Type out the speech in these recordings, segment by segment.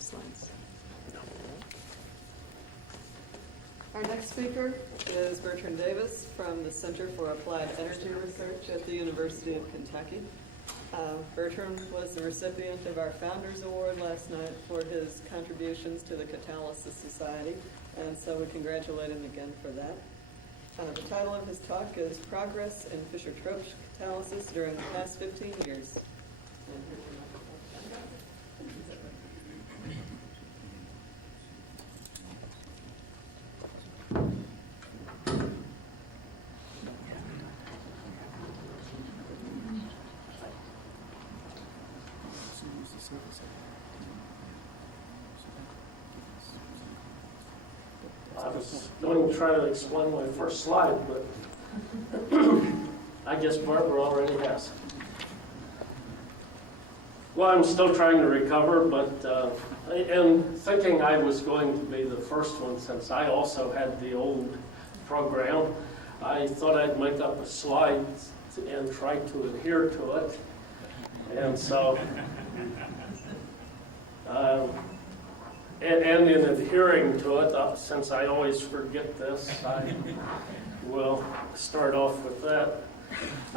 slides. Our next speaker is Burt Davis from the Center for Applied Energy Research at the University of Kentucky. Bertrand was the recipient of our Founders Award last night for his contributions to the Catalysis Society, and so we congratulate him again for that. The title of his talk is Progress in Fischer-Tropsch Catalysis During the Past 15 Years. I was going to try to explain my first slide, but I guess Barbara already has. Well, I'm still trying to recover, but and thinking I was going to be the first one, since I also had the old program, I thought I'd make up a slide and try to adhere to it. And so, and in adhering to it, since I always forget this, I will start off with that.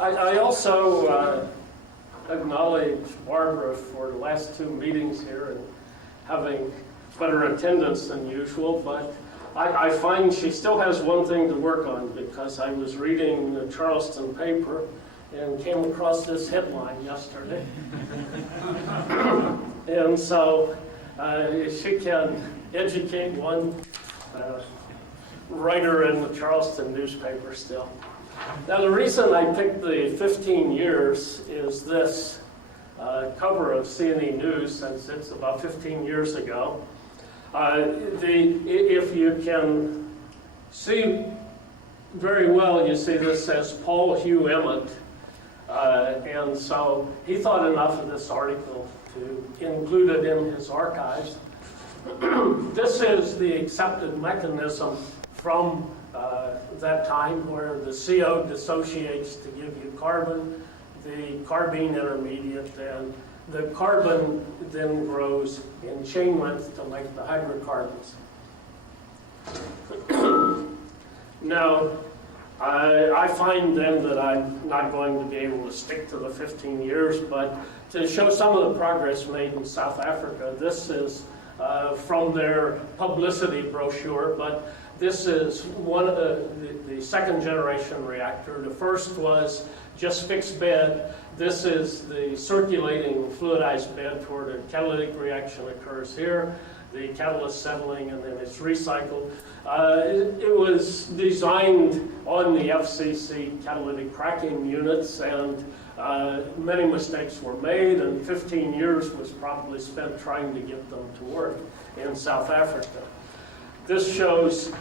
I also acknowledge Barbara for the last two meetings here and having better attendance than usual, but I find she still has one thing to work on, because I was reading the Charleston paper and came across this headline yesterday. And so she can educate one writer in the Charleston newspaper still. Now, the reason I picked the 15 years is this cover of CNE News, since it's about 15 years ago. If you can see very well, you see this says Paul Hugh Emmett. And so he thought enough of this article to include it in his archives. This is the accepted mechanism from that time, where the CO dissociates to give you carbon, the carbene intermediate, and the carbon then grows in chain length to make the hydrocarbons. Now, I find then that I'm not going to be able to stick to the 15 years, but to show some of the progress made in South Africa, this is from their publicity brochure, but this is one of the second generation reactor. The first was just fixed bed. This is the circulating fluidized bed where the catalytic reaction occurs here, the catalyst settling, and then it's recycled. It was designed on the FCC catalytic cracking units, and many mistakes were made, and 15 years was probably spent trying to get them to work in South Africa. This shows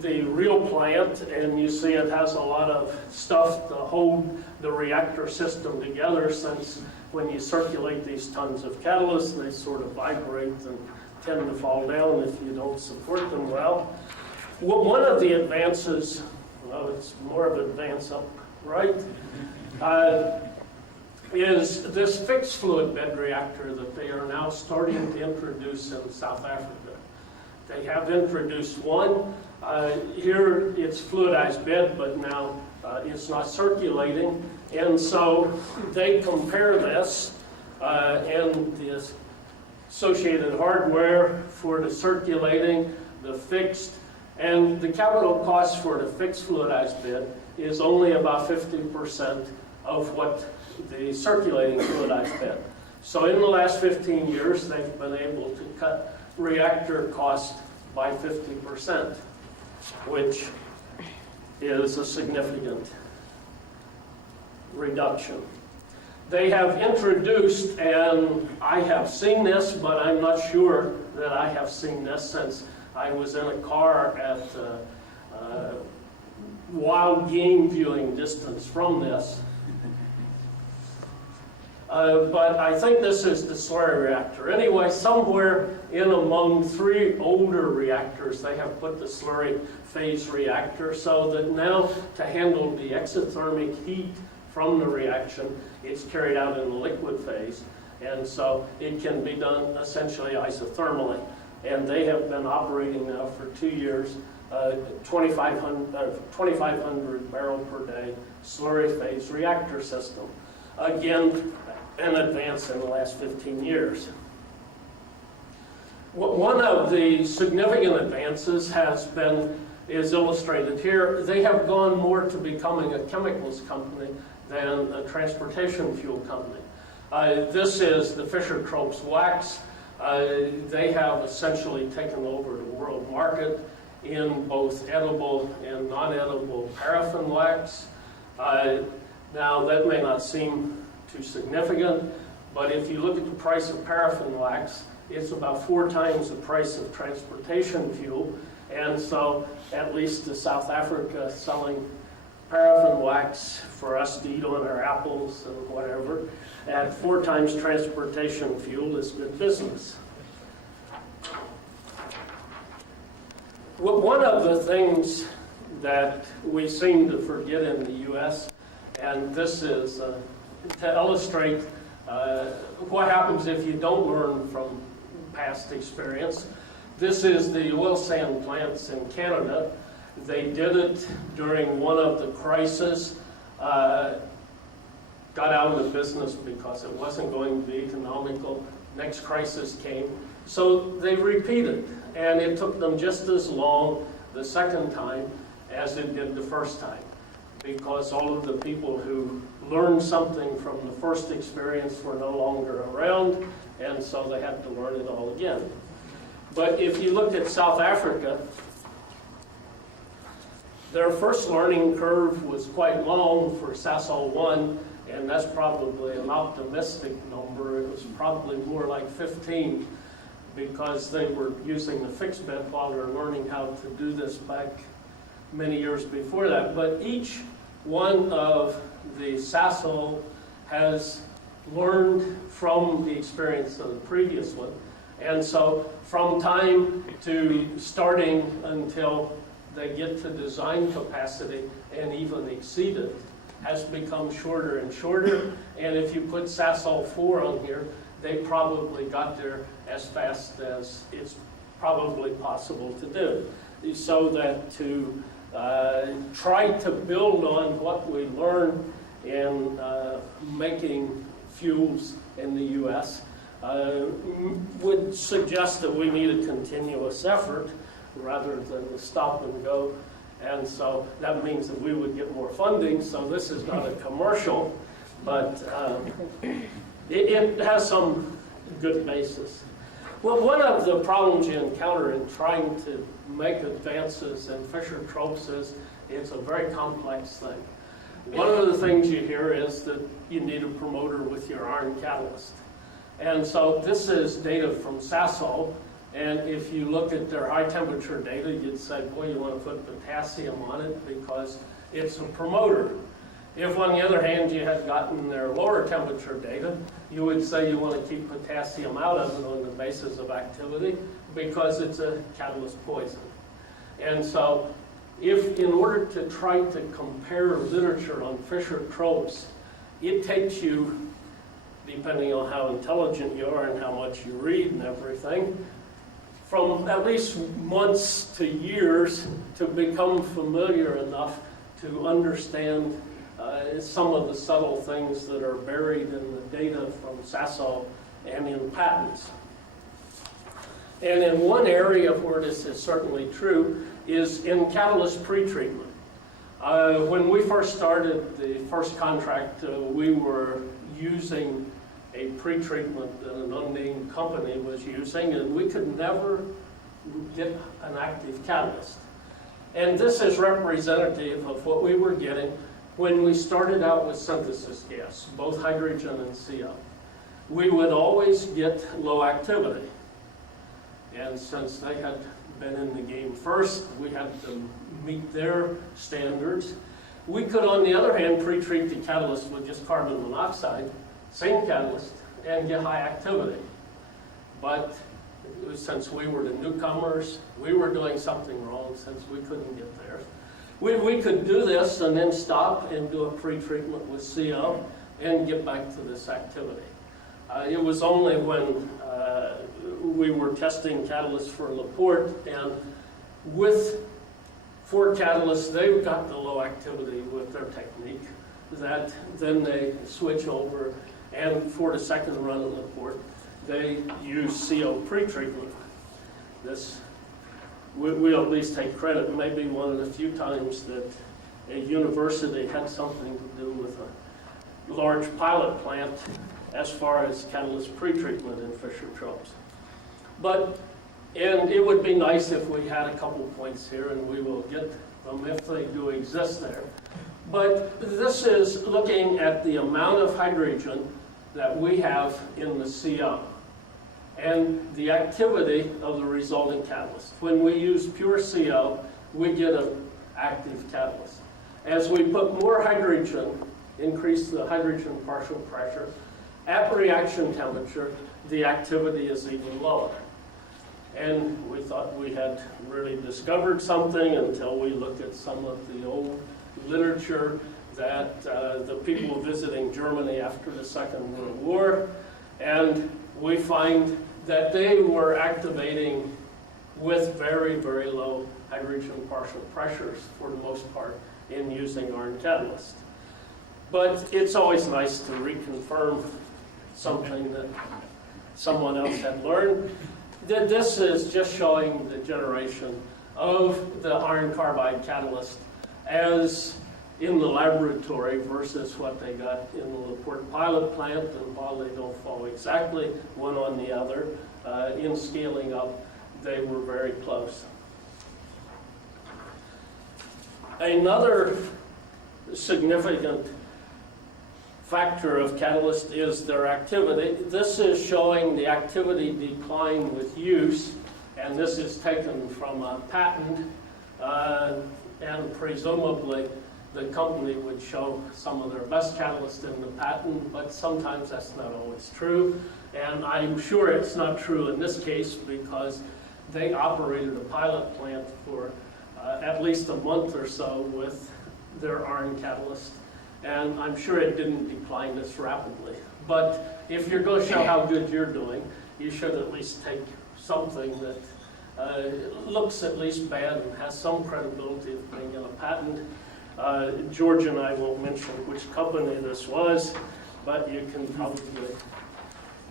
the real plant, and you see it has a lot of stuff to hold the reactor system together, since when you circulate these tons of catalyst, they sort of vibrate and tend to fall down if you don't support them well. One of the advances, well, it's more of an advance up right, is this fixed fluid bed reactor that they are now starting to introduce in South Africa. They have introduced one. Here it's fluidized bed, but now it's not circulating. And so they compare this and the associated hardware for the circulating, the fixed, and the capital cost for the fixed fluidized bed is only about 50% of what the circulating fluidized bed. So in the last 15 years, they've been able to cut reactor cost by 50%, which is a significant reduction. They have introduced, and I have seen this, but I'm not sure that I have seen this, since I was in a car at wild game viewing distance from this. But I think this is the slurry reactor. Anyway, somewhere in among three older reactors, they have put the slurry phase reactor, so that now to handle the exothermic heat from the reaction, it's carried out in the liquid phase. And so it can be done essentially isothermally. And they have been operating now for 2 years, 2,500 barrel per day slurry phase reactor system. Again, an advance in the last 15 years. One of the significant advances is illustrated here. They have gone more to becoming a chemicals company than a transportation fuel company. This is the Fischer-Tropsch wax. They have essentially taken over the world market in both edible and non-edible paraffin wax. Now, that may not seem too significant, but if you look at the price of paraffin wax, it's about 4 times the price of transportation fuel. And so, at least to South Africa, selling paraffin wax for us to eat on our apples and whatever, at 4 times transportation fuel is good business. Well, one of the things that we seem to forget in the U.S., and this is to illustrate what happens if you don't learn from past experience. This is the oil sand plants in Canada. They did it during one of the crises, got out of the business because it wasn't going to be economical. Next crisis came. So they repeated, and it took them just as long the second time as it did the first time, because all of the people who learned something from the first experience were no longer around, and so they had to learn it all again. But if you look at South Africa, their first learning curve was quite long for Sasol 1, and that's probably an optimistic number. It was probably more like 15, because they were using the fixed bed while they were learning how to do this back many years before that. But each one of the Sasol has learned from the experience of the previous one. And so from time to starting until they get to design capacity and even exceed it has become shorter and shorter. And if you put Sasol 4 on here, they probably got there as fast as it's probably possible to do. So that to try to build on what we learned in making fuels in the U.S. Would suggest that we need a continuous effort rather than a stop and go. And so that means that we would get more funding. So this is not a commercial, but it has some good basis. Well, one of the problems you encounter in trying to make advances in Fischer-Tropsch is it's a very complex thing. One of the things you hear is that you need a promoter with your iron catalyst. And so this is data from Sasol, and if you look at their high temperature data, you'd say, boy, you want to put potassium on it because it's a promoter. If, on the other hand, you had gotten their lower temperature data, you would say you want to keep potassium out of it on the basis of activity because it's a catalyst poison. And so if, in order to try to compare literature on Fischer-Tropsch, it takes you, depending on how intelligent you are and how much you read and everything, from at least months to years to become familiar enough to understand some of the subtle things that are buried in the data from Sasol and in patents. And in one area where this is certainly true is in catalyst pretreatment. When we first started the first contract, we were using a pretreatment that an unnamed company was using, and we could never get an active catalyst. And this is representative of what we were getting when we started out with synthesis gas, both hydrogen and CO. We would always get low activity. And since they had been in the game first, we had to meet their standards. We could, on the other hand, pre-treat the catalyst with just carbon monoxide, same catalyst, and get high activity. But since we were the newcomers, we were doing something wrong since we couldn't get there. We could do this and then stop and do a pre-treatment with CO and get back to this activity. It was only when we were testing catalysts for LaPorte, and for catalysts, they got the low activity with their technique, that then they switch over, and for the second run of LaPorte, they use CO pretreatment. This, we'll at least take credit, maybe one of the few times that a university had something to do with a large pilot plant as far as catalyst pretreatment in Fischer-Tropsch. And it would be nice if we had a couple points here, and we will get them if they do exist there. But this is looking at the amount of hydrogen that we have in the CO and the activity of the resulting catalyst. When we use pure CO, we get an active catalyst. As we put more hydrogen, increase the hydrogen partial pressure, at reaction temperature, the activity is even lower. And we thought we had really discovered something until we looked at some of the old literature that the people visiting Germany after the Second World War, and we find that they were activating with very, very low hydrogen partial pressures for the most part in using iron catalyst. But it's always nice to reconfirm something that someone else had learned. This is just showing the generation of the iron carbide catalyst as in the laboratory versus what they got in the LaPorte pilot plant, and while they don't follow exactly one on the other, in scaling up, they were very close. Another significant factor of catalyst is their activity. This is showing the activity decline with use, and this is taken from a patent, and presumably the company would show some of their best catalyst in the patent, but sometimes that's not always true. And I'm sure it's not true in this case because they operated a pilot plant for at least a month or so with their iron catalyst. And I'm sure it didn't decline this rapidly. But if you're going to show how good you're doing, you should at least take something that looks at least bad and has some credibility of being in a patent. George and I won't mention which company this was, but you can probably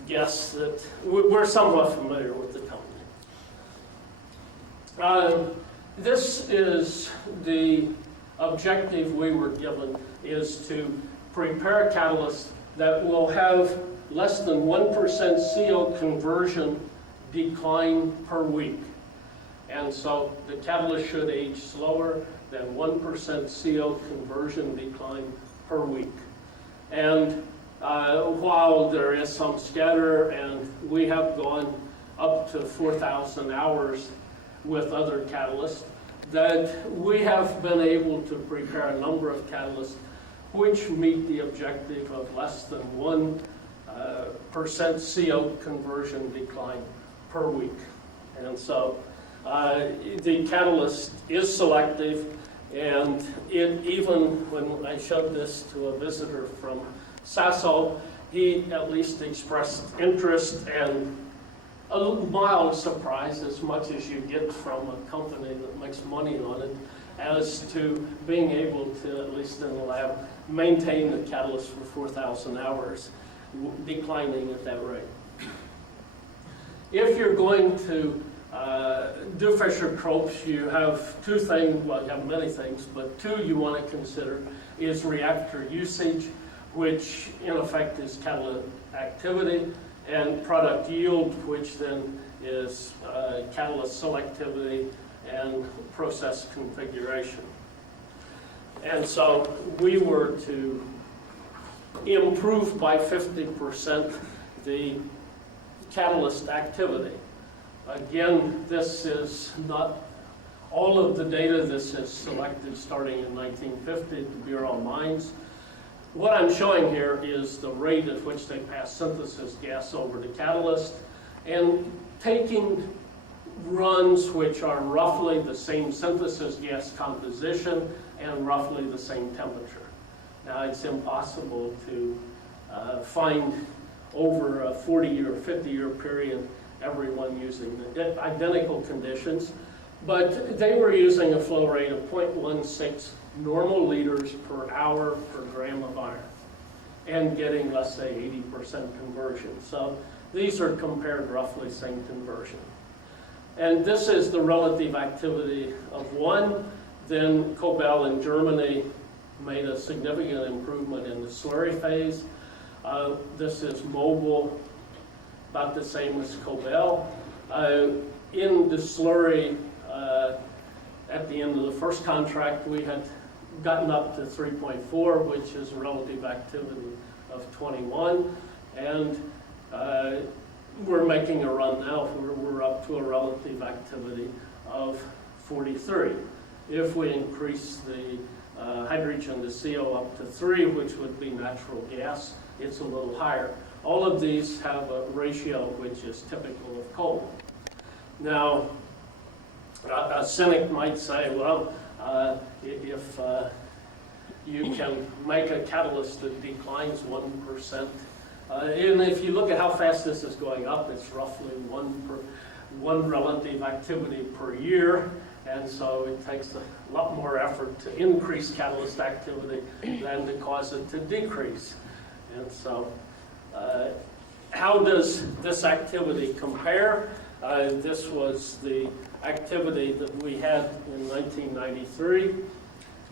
guess that we're somewhat familiar with the company. This is the objective we were given, is to prepare a catalyst that will have less than 1% CO conversion decline per week. And so the catalyst should age slower than 1% CO conversion decline per week. And while there is some scatter, and we have gone up to 4,000 hours with other catalysts, that we have been able to prepare a number of catalysts which meet the objective of less than 1% CO conversion decline per week. And so the catalyst is selective, and even when I showed this to a visitor from Sasso, he at least expressed interest and a mild surprise, as much as you get from a company that makes money on it, as to being able to, at least in the lab, maintain the catalyst for 4,000 hours, declining at that rate. If you're going to do Fischer-Tropsch, you have two things, well, you have many things, but two you want to consider is reactor usage, which in effect is catalytic activity, and product yield, which then is catalyst selectivity and process configuration. And so we were to improve by 50% the catalyst activity. Again, this is not all of the data. This is selected starting in 1950 to Bureau of Mines. What I'm showing here is the rate at which they pass synthesis gas over the catalyst, and taking runs which are roughly the same synthesis gas composition and roughly the same temperature. Now, it's impossible to find over a 40 or 50-year period, everyone using the identical conditions. But they were using a flow rate of 0.16 normal liters per hour per gram of iron and getting, let's say, 80% conversion. So these are compared roughly same conversion. And this is the relative activity of one. Then Cobell in Germany made a significant improvement in the slurry phase. This is Mobile, about the same as Cobell. In the slurry, at the end of the first contract, we had gotten up to 3.4, which is a relative activity of 21. And we're making a run now. We're up to a relative activity of 43. If we increase the hydrogen to CO up to 3, which would be natural gas, it's a little higher. All of these have a ratio which is typical of coal. Now, a cynic might say, well, if you can make a catalyst that declines 1%, and if you look at how fast this is going up, it's roughly one relative activity per year, and so it takes a lot more effort to increase catalyst activity than to cause it to decrease. And so, how does this activity compare? This was the activity that we had in 1993.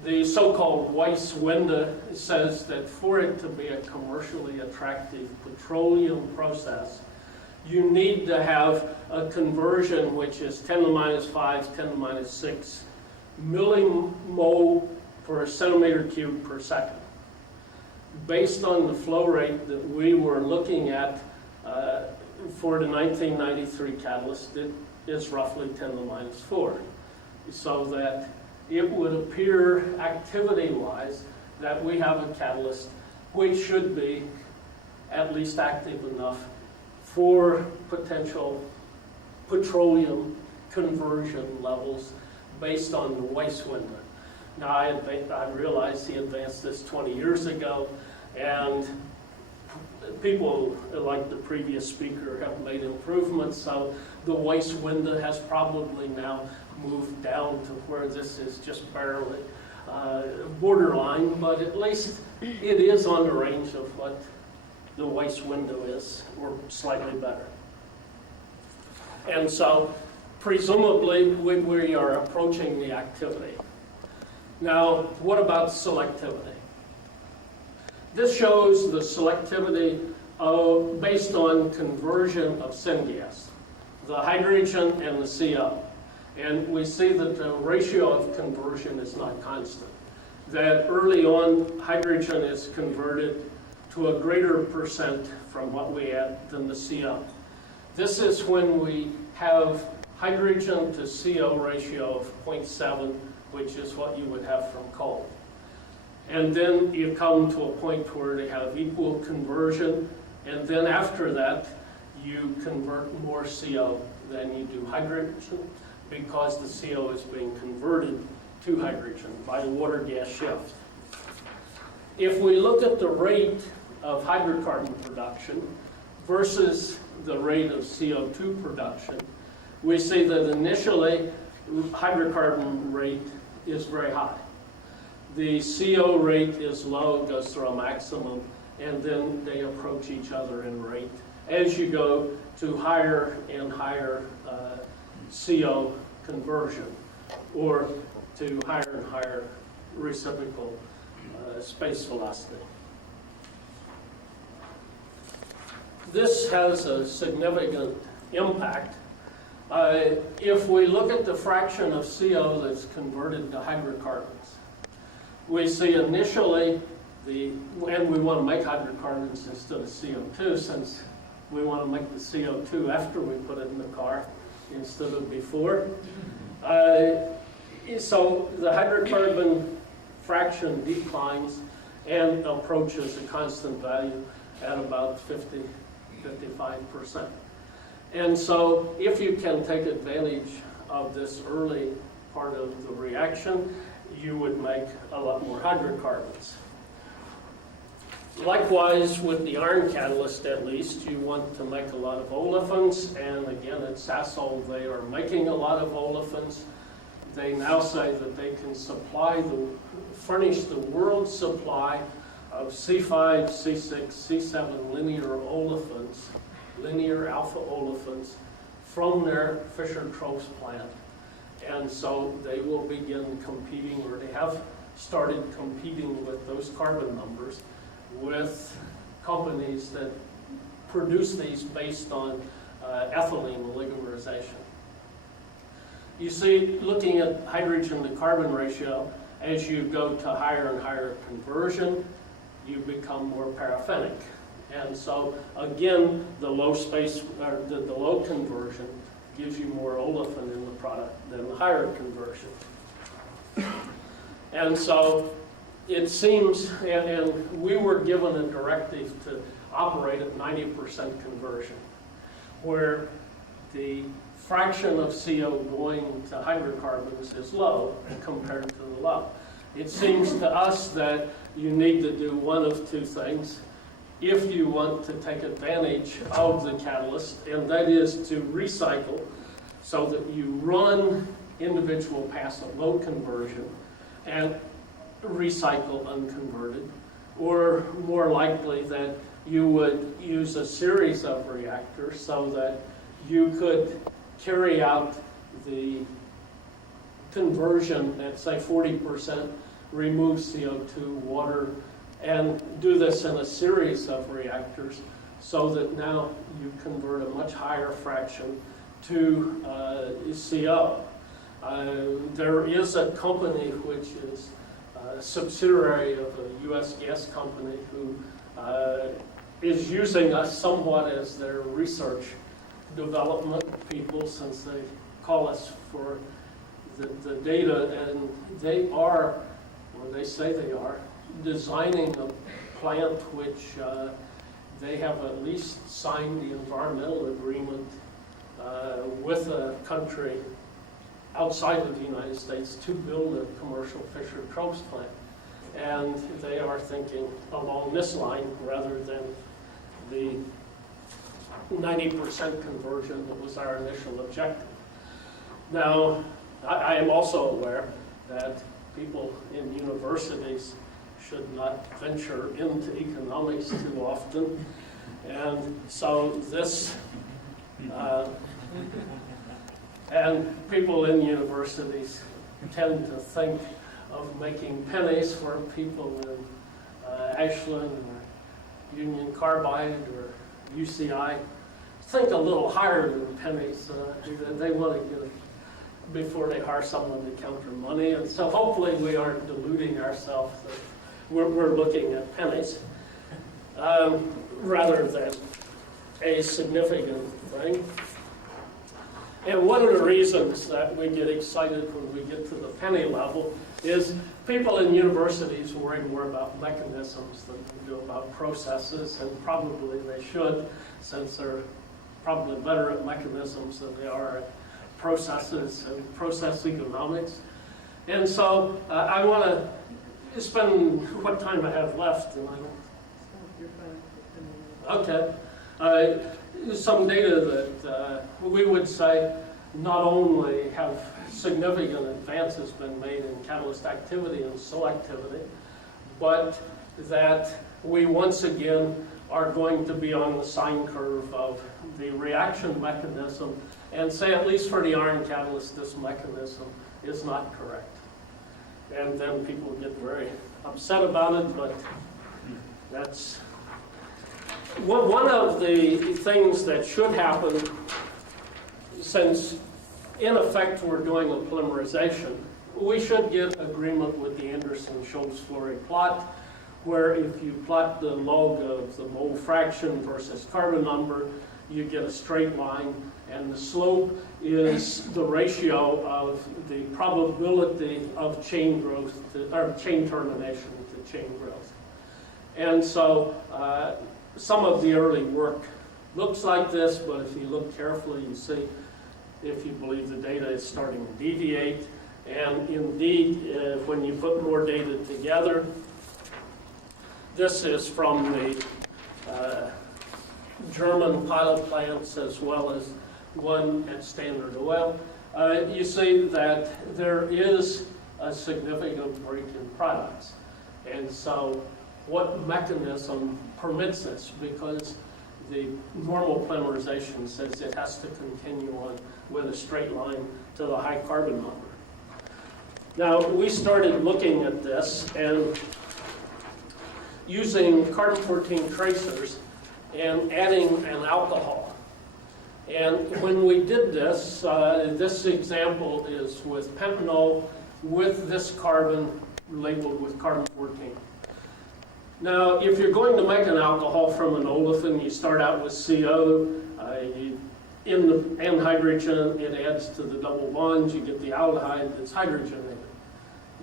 The so-called Weiss window says that for it to be a commercially attractive petroleum process, you need to have a conversion which is 10 to the minus 5, 10 to the minus 6 millimole per centimeter cubed per second. Based on the flow rate that we were looking at for the 1993 catalyst, it is roughly 10 to the minus 4. So that it would appear activity-wise that we have a catalyst which should be at least active enough for potential petroleum conversion levels based on the Weiss window. Now, I realized he advanced this 20 years ago, and people like the previous speaker have made improvements, so the Weiss window has probably now moved down to where this is just barely borderline, but at least it is on the range of what the Weiss window is, or slightly better. And so, presumably, we are approaching the activity. Now, what about selectivity? This shows the selectivity based on conversion of syngas, the hydrogen and the CO. And we see that the ratio of conversion is not constant. That early on, hydrogen is converted to a greater percent from what we add than the CO. This is when we have hydrogen to CO ratio of 0.7, which is what you would have from coal. And then you come to a point where they have equal conversion, and then after that, you convert more CO than you do hydrogen, because the CO is being converted to hydrogen by the water gas shift. If we look at the rate of hydrocarbon production versus the rate of CO2 production, we see that initially hydrocarbon rate is very high. The CO rate is low, goes through a maximum, and then they approach each other in rate as you go to higher and higher CO conversion, or to higher and higher reciprocal space velocity. This has a significant impact. If we look at the fraction of CO that's converted to hydrocarbons, we see initially and we want to make hydrocarbons instead of CO2, since we want to make the CO2 after we put it in the car instead of before. So the hydrocarbon fraction declines and approaches a constant value at about 55%. And so if you can take advantage of this early part of the reaction, you would make a lot more hydrocarbons. Likewise, with the iron catalyst at least, you want to make a lot of olefins, and again at Sasol they are making a lot of olefins. They now say that they can furnish the world's supply of C5, C6, C7 linear olefins, linear alpha olefins, from their Fischer-Tropsch plant. And so they will begin competing, or they have started competing with those carbon numbers with companies that produce these based on ethylene oligomerization. You see, looking at hydrogen to carbon ratio, as you go to higher and higher conversion, you become more paraffinic. And so, again, the low conversion gives you more olefin in the product than the higher conversion. And so, it seems, and we were given a directive to operate at 90% conversion, where the fraction of CO going to hydrocarbons is low compared to the low. It seems to us that you need to do one of two things if you want to take advantage of the catalyst, and that is to recycle so that you run individual paths of low conversion and recycle unconverted, or more likely that you would use a series of reactors so that you could carry out the conversion at, say, 40%, remove CO2, water, and do this in a series of reactors so that now you convert a much higher fraction to CO. There is a company which is a subsidiary of a U.S. gas company who is using us somewhat as their research development people, since they call us for the data, and they are, or they say they are, designing a plant which they have at least signed the environmental agreement with a country outside of the United States to build a commercial Fischer-Tropsch plant. And they are thinking along this line rather than the 90% conversion that was our initial objective. Now, I am also aware that people in universities should not venture into economics too often. And so this, and people in universities tend to think of making pennies for people in Ashland or Union Carbide or UCI. Think a little higher than pennies. They want to get it before they hire someone to count their money. And so hopefully we aren't deluding ourselves that we're looking at pennies rather than a significant thing. And one of the reasons that we get excited when we get to the penny level is people in universities worry more about mechanisms than they do about processes, and probably they should, since they're probably better at mechanisms than they are at processes and process economics. And so I want to spend what time I have left. And okay. Some data that we would say not only have significant advances been made in catalyst activity and selectivity, but that we once again are going to be on the sine curve of the reaction mechanism, and say at least for the iron catalyst this mechanism is not correct. And then people get very upset about it, but that's one of the things that should happen, since in effect we're doing a polymerization. We should get agreement with the Anderson-Schultz-Flory plot, where if you plot the log of the mole fraction versus carbon number, you get a straight line, and the slope is the ratio of the probability of chain growth, or chain termination to chain growth. And so some of the early work looks like this, but if you look carefully, you see, if you believe the data is starting to deviate. And indeed, when you put more data together, This is from the German pilot plants as well as one at Standard Oil. You see that there is a significant break in products. And so what mechanism permits this? Because the normal polymerization says it has to continue on with a straight line to the high carbon number. Now, we started looking at this and using carbon-14 tracers and adding an alcohol. And when we did this, this example is with pentanol with this carbon labeled with carbon-14. Now, if you're going to make an alcohol from an olefin, you start out with CO. In the anhydrogen, it adds to the double bonds. You get the aldehyde that's hydrogenated.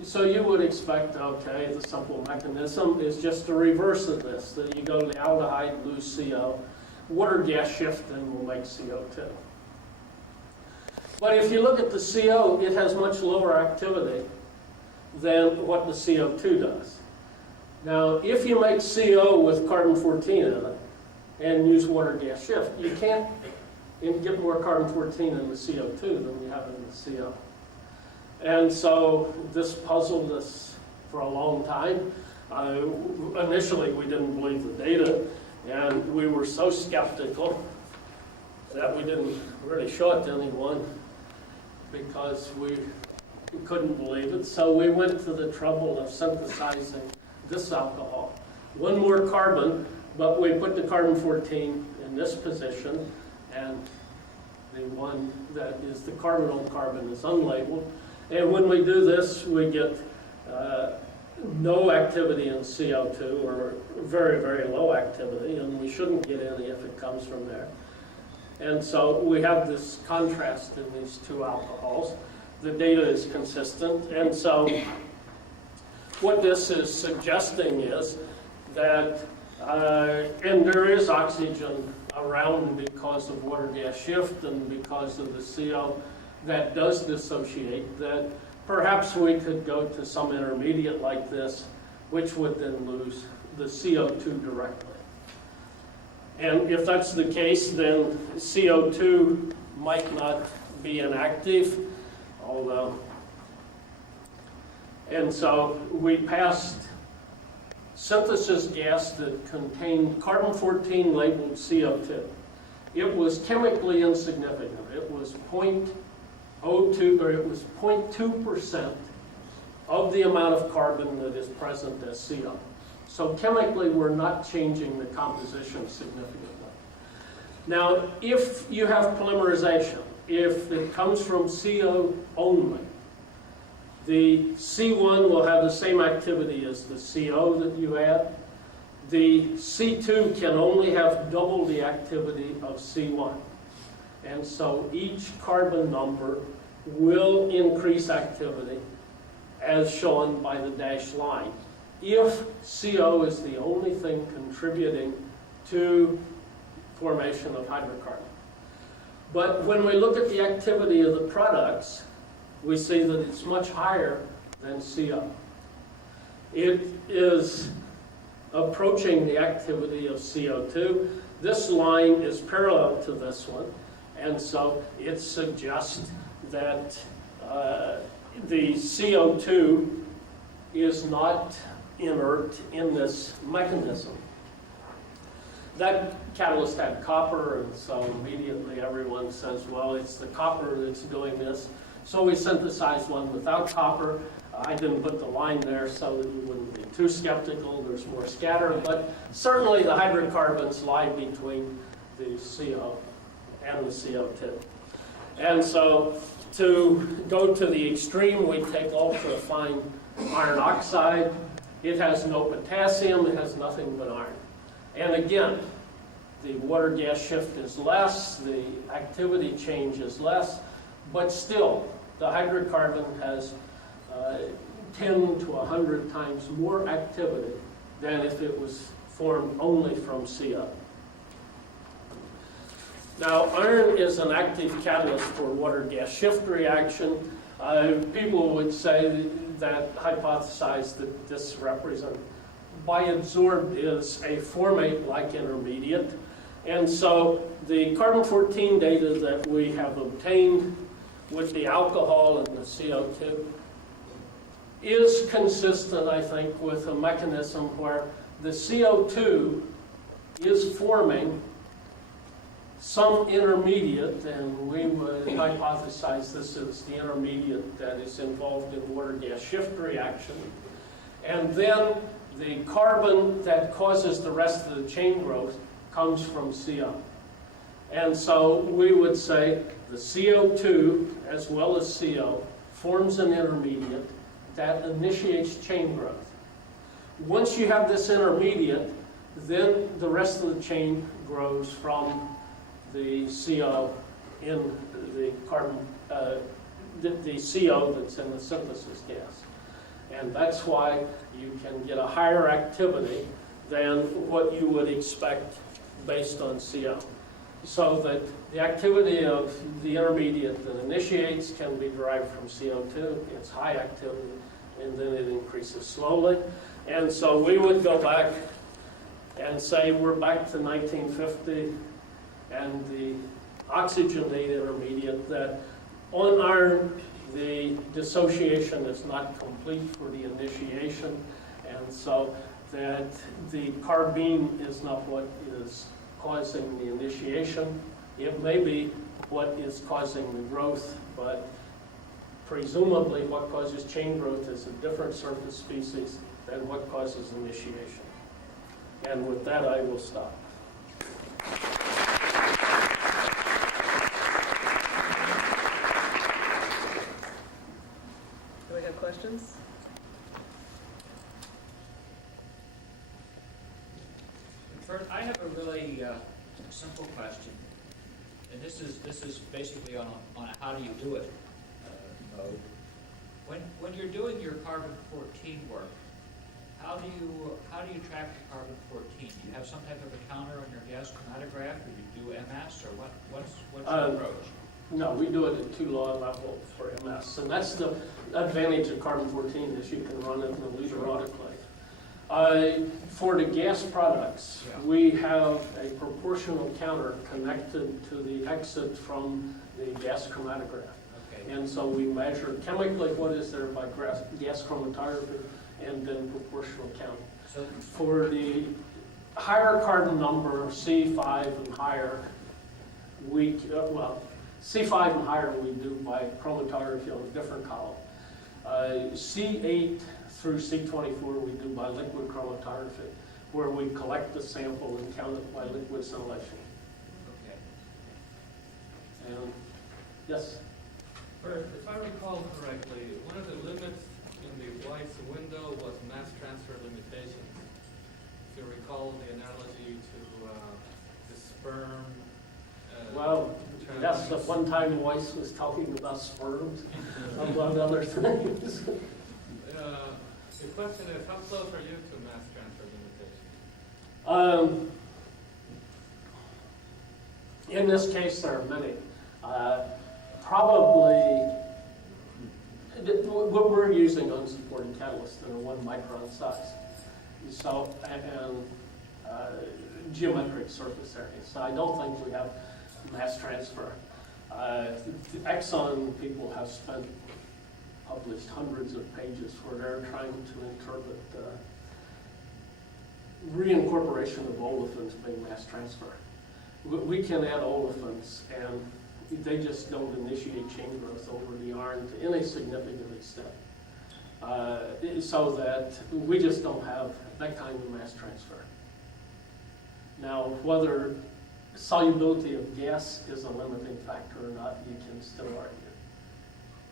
So you would expect, okay, the simple mechanism is just the reverse of this, that you go to the aldehyde, lose CO, water gas shift, and will make CO2. But if you look at the CO, it has much lower activity than what the CO2 does. Now, if you make CO with carbon-14 in it and use water gas shift, you can't get more carbon-14 in the CO2 than you have in the CO. And so this puzzled us for a long time. Initially, we didn't believe the data, and we were so skeptical that we didn't really show it to anyone because we couldn't believe it. So we went to the trouble of synthesizing this alcohol. One more carbon, but we put the carbon-14 in this position, and the one that is the carbonyl carbon is unlabeled. And when we do this, we get no activity in CO2, or very, very low activity, and we shouldn't get any if it comes from there. And so we have this contrast in these two alcohols. The data is consistent, and so what this is suggesting is that, and there is oxygen around because of water gas shift and because of the CO that does dissociate, that perhaps we could go to some intermediate like this, which would then lose the CO2 directly. And if that's the case, then CO2 might not be inactive, although. And so we passed synthesis gas that contained carbon-14 labeled CO2. It was chemically insignificant. It was 0.02, or it was 0.2% of the amount of carbon that is present as CO. So chemically, we're not changing the composition significantly. Now, if you have polymerization, if it comes from CO only, the C1 will have the same activity as the CO that you add. The C2 can only have double the activity of C1. And so each carbon number will increase activity as shown by the dashed line, if CO is the only thing contributing to formation of hydrocarbon. But when we look at the activity of the products, we see that it's much higher than CO. It is approaching the activity of CO2. This line is parallel to this one, and so it suggests that the CO2 is not inert in this mechanism. That catalyst had copper, and so immediately everyone says, well, it's the copper that's doing this. So we synthesized one without copper. I didn't put the line there so that you wouldn't be too skeptical. There's more scatter, but certainly the hydrocarbons lie between the CO and the CO2. And so to go to the extreme, we take ultra-fine iron oxide. It has no potassium, it has nothing but iron. And again, the water gas shift is less, the activity change is less, but still, the hydrocarbon has 10 to 100 times more activity than if it was formed only from CO. Now, iron is an active catalyst for water gas shift reaction. People would say that, hypothesize that this represents by absorbed is a formate-like intermediate. And so the carbon-14 data that we have obtained with the alcohol and the CO2 is consistent, I think, with a mechanism where the CO2 is forming some intermediate, and we would hypothesize this is the intermediate that is involved in water-gas shift reaction. And then the carbon that causes the rest of the chain growth comes from CO. And so we would say the CO2 as well as CO forms an intermediate that initiates chain growth. Once you have this intermediate, then the rest of the chain grows from the CO in the carbon, the CO that's in the synthesis gas. And that's why you can get a higher activity than what you would expect based on CO. So that the activity of the intermediate that initiates can be derived from CO2, it's high activity, and then it increases slowly. And so we would go back and say we're back to 1950 and the oxygenate intermediate that on iron the dissociation is not complete for the initiation, and so that the carbene is not what is causing the initiation. It may be what is causing the growth, but presumably what causes chain growth is a different surface species than what causes initiation. And with that, I will stop. Do we have questions? Burt, I have a really simple question, and this is basically on a how do you do it mode. When you're doing your carbon-14 work, how do you track the carbon-14? Do you have some type of a counter on your gas chromatograph, or you do MS, or what's your approach? No, we do it at 2-law level for MS, and that's the advantage of carbon-14 is you can run it in a liter autoclave. For the gas products, we have a proportional counter connected to the exit from the gas chromatograph. Okay. And so we measure chemically what is there by gas chromatography and then proportional count. So For the higher carbon number, C5 and higher, C5 and higher we do by chromatography on a different column. C8 through C24 we do by liquid chromatography, where we collect the sample and count it by liquid scintillation. okay. And yes? Burt, if I recall correctly, one of the limits in the Weiss window was mass transfer limitations. If you recall the analogy to the sperm. Well, that's the one time Weiss was talking about sperms, among other things. The question is, how close are you to mass transfer limitations? In this case, there are many. Probably, we're using unsupported catalysts that are 1 micron size. So, and geometric surface areas. So I don't think we have mass transfer. The Exxon people have published hundreds of pages where they're trying to interpret reincorporation of olefins being mass transfer. We can add olefins and they just don't initiate chain growth over the iron to any significant extent. So that we just don't have that kind of mass transfer. Now, whether solubility of gas is a limiting factor or not, you can still argue.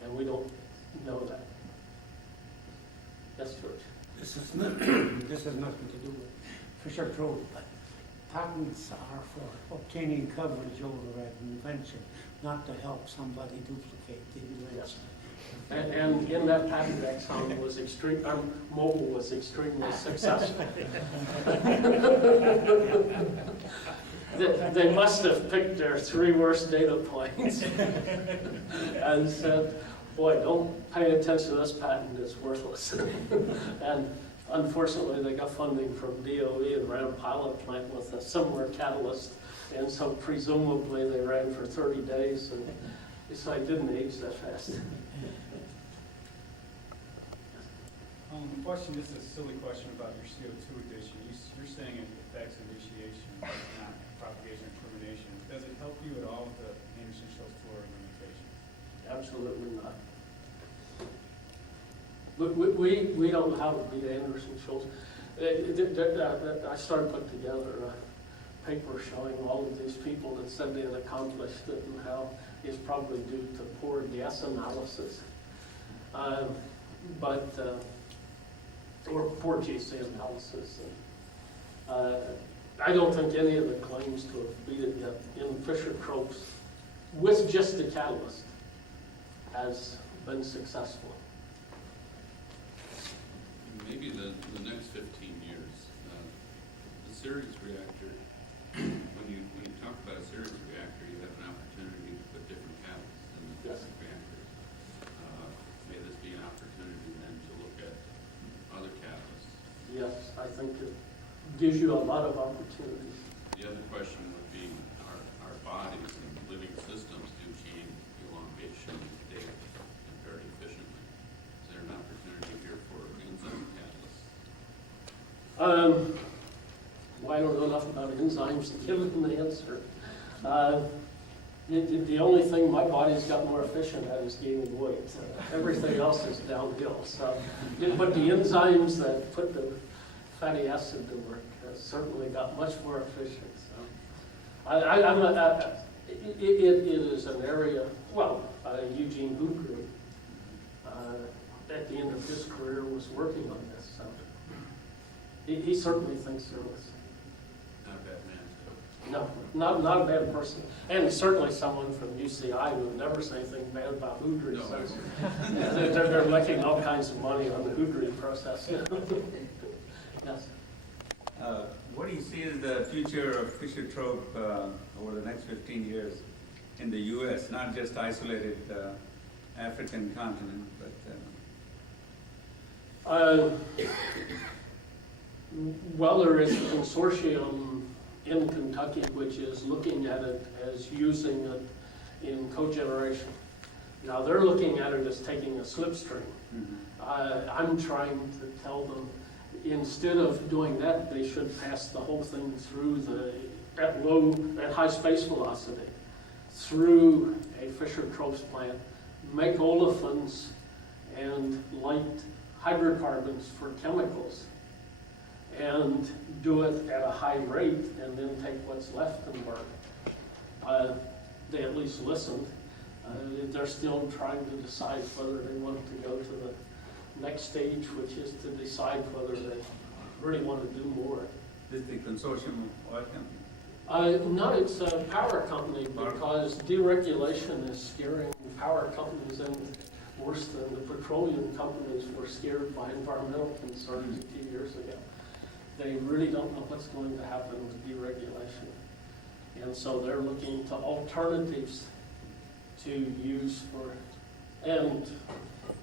And we don't know that. Yes, George? This has nothing to do with Fischer-Tropsch, but patents are for obtaining coverage over an invention, not to help somebody duplicate the invention. And in that patent, Exxon was Mobil was extremely successful. They must have picked their 3 worst data points and said, boy, don't pay attention to this patent, it's worthless. And Unfortunately, they got funding from DOE and ran a pilot plant with a similar catalyst, and so presumably they ran for 30 days, and so I didn't age that fast. Question, this is a silly question about your CO2 addition. You're saying it affects initiation, but not propagation or termination. Does it help you at all with the Anderson-Schultz fluoride limitations? Absolutely not. We don't know how to beat Anderson-Schultz. I started putting together a paper showing all of these people that said they had accomplished it and how it's probably due to poor gas analysis. Or poor GC analysis. I don't think any of the claims to have beat it yet in Fischer-Tropsch with just the catalyst has been successful. Maybe the next 15 years, the series reactor, when you talk about a series reactor, you have an opportunity to put different catalysts in the different reactors. May this be an opportunity then to look at other catalysts? Yes, I think it gives you a lot of opportunities. The other question would be, our bodies and living systems do gene elongation data very efficiently. Is there an opportunity here for enzyme catalysts? Well, I don't know enough about enzymes to give them the answer. The only thing my body's got more efficient at is gaining weight. Everything else is downhill. So, but the enzymes that put the fatty acid to work certainly got much more efficient. So, it is an area. Well, Eugene Bucru, at the end of his career, was working on this. So, he certainly thinks there was. Not a bad man. No, not a bad person. And certainly someone from UCI would never say anything bad about Houdry. No, So they're making all kinds of money on the Houdry process. Yes. What do you see as the future of Fischer-Tropsch over the next 15 years in the U.S., not just isolated African continent, but well, there is a consortium in Kentucky which is looking at it as using it in cogeneration. Now they're looking at it as taking a slipstream. I'm trying to tell them instead of doing that, they should pass the whole thing through at high space velocity, through a Fischer-Tropsch plant, make olefins and light hydrocarbons for chemicals, and do it at a high rate, and then take what's left and burn it. They at least listened. They're still trying to decide whether they want to go to the next stage, which is to decide whether they really want to do more. this is the consortium of oil companies? No, it's a power company, because deregulation is scaring power companies, and worse than the petroleum companies were scared by environmental concerns a few years ago. They really don't know what's going to happen with deregulation. And so they're looking to alternatives to use for, and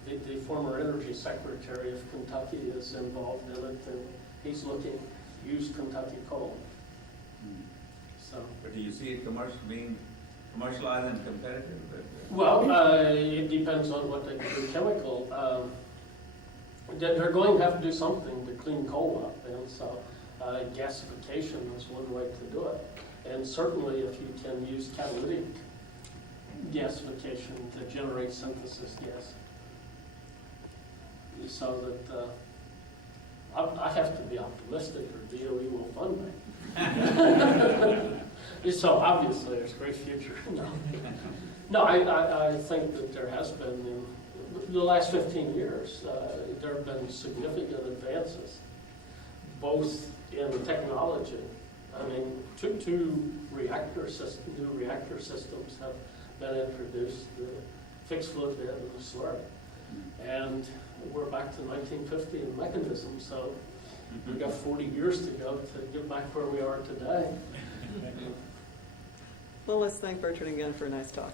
the former Energy Secretary of Kentucky is involved in it, and he's looking to use Kentucky coal. So, But do you see it being commercialized and competitive? well, it depends on what they do chemical. They're going to have to do something to clean coal up, and so gasification is one way to do it. And certainly if you can use catalytic gasification to generate synthesis gas. So that I have to be optimistic or DOE will fund me. So obviously there's a great future. No, I think that there has been, in the last 15 years, there have been significant advances, both in technology. I mean, two new reactor systems have been introduced, the fixed flow bed and the slurry. And we're back to 1950 in mechanism, so we've got 40 years to go to get back where we are today. Well, let's thank Bertrand again for a nice talk.